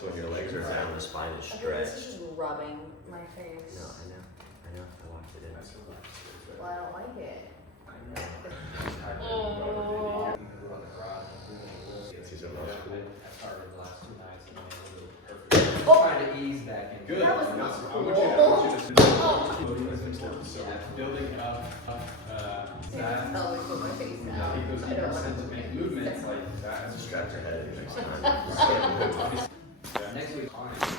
So when your legs are down, the spine is I feel like this stretched. is just rubbing my face. No, I know. I locked it in. Well, I don't like it. Oh. These are most cool. I started the last 2 nights and then a little perfect. Trying to ease back in. Good. That was I not want cool. So building up that, Tell me to put my face you know, down. take those I don't percent want to make movements like that. Distract your head next time. Next week, fine.